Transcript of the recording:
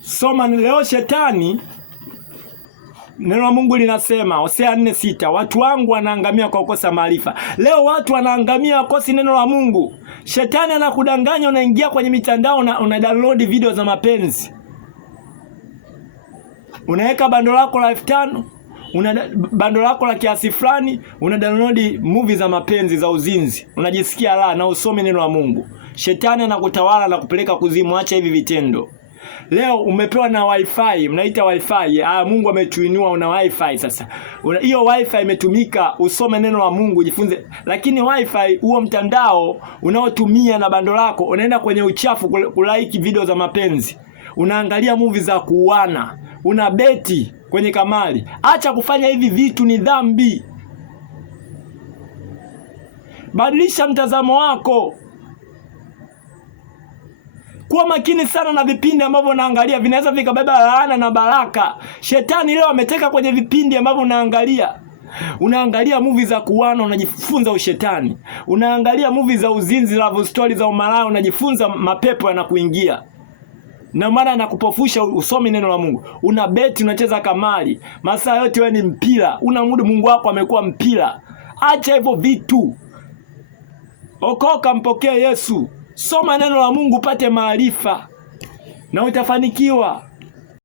Soma leo shetani. Neno la Mungu linasema Hosea 4:6, watu wangu wanaangamia kwa kukosa maarifa. Leo watu wanaangamia wakosi neno la Mungu. Shetani anakudanganya, unaingia kwenye mitandao una download video za mapenzi. Unaweka bando lako la 5000, una bando lako la kiasi fulani, una download movie za mapenzi za uzinzi. Unajisikia raha na usome neno la Mungu. Shetani anakutawala na kupeleka kuzimu. Acha hivi vitendo. Leo umepewa na wifi, mnaita wifi. Mungu ametuinua, una wifi sasa. Hiyo wifi imetumika usome neno la Mungu, jifunze. Lakini wifi, huo mtandao unaotumia na bando lako, unaenda kwenye uchafu kulike video za mapenzi. Unaangalia movie za kuuana, una beti kwenye kamari. Acha kufanya hivi vitu, ni dhambi. Badilisha mtazamo wako. Kuwa makini sana na vipindi ambavyo unaangalia, vinaweza vikabeba laana na baraka. Shetani leo ameteka kwenye vipindi ambavyo unaangalia. Unaangalia movie za kuana, unajifunza ushetani. Unaangalia movie za uzinzi, love story za umalaya, unajifunza mapepo yanakuingia. Na maana anakupofusha usome neno la Mungu. Una beti, unacheza kamari. Masaa yote wewe ni mpira. Una muda, Mungu wako amekuwa mpira. Acha hivyo vitu. Okoka, mpokee Yesu. Soma neno la Mungu upate maarifa na utafanikiwa.